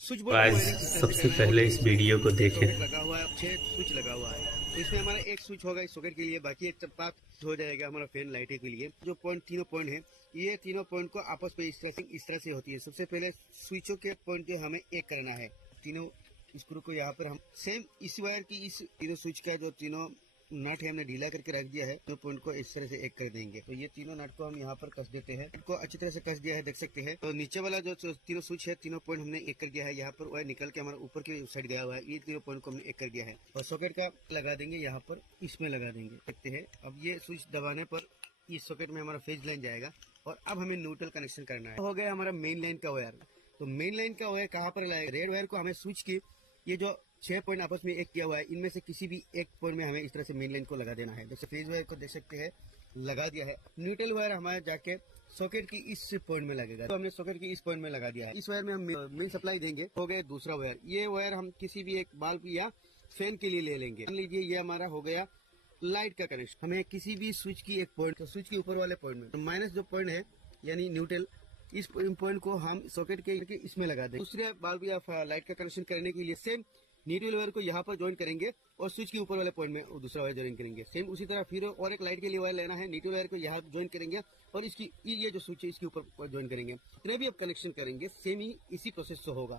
Switch board की आज wiring किस तरह से सबसे करना है वो पहले देख इस सकते हैं। वीडियो को देखें। सॉकेट लगा हुआ है, 6 स्विच लगा हुआ है। तो इसमें हमारा एक स्विच होगा इस सॉकेट के लिए, बाकी एक पार्ट हो जाएगा हमारा फैन लाइट के लिए। जो पॉइंट, तीनों पॉइंट है, ये तीनों पॉइंट को आपस में इस तरह से होती है। सबसे पहले स्विचों के पॉइंट को हमें एक करना है। तीनों स्क्रू को यहाँ पर हम सेम इस वायर की, इस तीनों स्विच का जो तीनों नट है हमने ढीला करके रख दिया है, तो पॉइंट को इस तरह से एक कर देंगे। तो ये तीनों नट को हम यहाँ पर कस देते हैं। नट को अच्छी तरह से कस दिया है, देख सकते हैं। तो नीचे वाला जो तीनों स्विच है, तीनों पॉइंट हमने एक कर दिया है। यहाँ पर वायर निकल के हमारा ऊपर की साइड गया हुआ है, ये तीनों पॉइंट को हमने एक कर दिया है। और सॉकेट का लगा देंगे यहाँ पर, इसमें लगा देंगे, देखते हैं। अब ये स्विच दबाने पर इस सॉकेट में हमारा फेज लाइन जाएगा। और अब हमें न्यूट्रल कनेक्शन करना है। हो गया हमारा मेन लाइन का वायर। तो मेन लाइन का वायर कहाँ पर लगाएगा? रेड वायर को हमें स्विच की, ये जो 6 पॉइंट आपस में एक किया हुआ है, इनमें से किसी भी एक पॉइंट में हमें इस तरह से मेन लाइन को लगा देना है। जैसे फेज वायर को देख सकते हैं, लगा दिया है। न्यूट्रल वायर हमारे जाके सॉकेट की इस पॉइंट में लगेगा। तो हमने सॉकेट की इस पॉइंट में लगा दिया है। इस वायर में हम मेन सप्लाई देंगे। हो गया दूसरा वायर। ये वायर हम किसी भी एक बल्ब या फैन के लिए ले लेंगे। मान लीजिए ये हमारा हो गया लाइट का कनेक्शन। हमें किसी भी स्विच की एक पॉइंट, तो स्विच के ऊपर वाले पॉइंट में, तो माइनस जो पॉइंट है यानी न्यूट्रल, इस पॉइंट को हम सॉकेट के इसमें लगा देंगे। दूसरे बल्ब या लाइट का कनेक्शन करने के लिए सेम न्यूट्रल वायर को यहाँ पर ज्वाइन करेंगे और स्विच के ऊपर वाले पॉइंट में दूसरा वायर ज्वाइन करेंगे। सेम उसी तरह फिर और एक लाइट के लिए वायर लेना है, न्यूट्रल वायर को यहाँ ज्वाइन करेंगे और इसकी ये जो स्विच है इसके ऊपर ज्वाइन करेंगे। इतने भी अब कनेक्शन करेंगे, सेम ही इसी प्रोसेस से होगा।